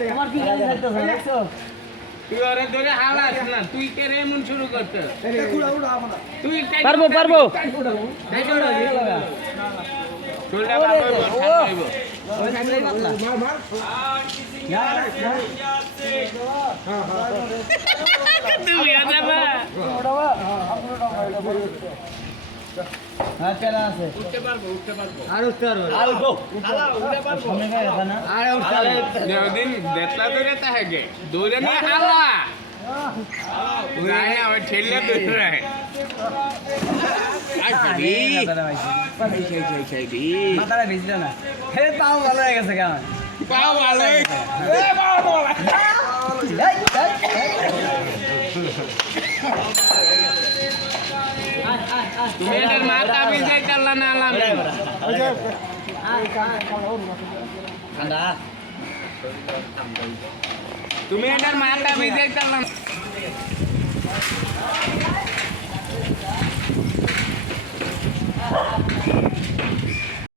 তোমার পিছনে যাইতেছ দেখছো তুই ওরে ধরে হালাস না তুই কে রে এমন শুরু করতে তুই পারবো পারবো চুলটা বাবা খাইবো ওই সামনেই পাতলা তুমি যাবা হ্যাঁ চলা আছে উঠতে পারবো আর উঠতে পারবো আর উঠো উঠতে পারবো সামনে গায়ে আছে না আর উঠতে পারবো দিন দেখলা ধরে তাহাকে দৌড়ে নিয়ে হালা নাই আমার ঠেললে দৌড়ে রাখে মাথাটা ভিজলো না হে পাও ভালো হয়ে গেছে কেমন পাও ভালো তুমি এটার মাথা ভিজাই চাল্লা না আলাম ঠান্ডা তুমি এটার মাথা ভিজাই চাল্লা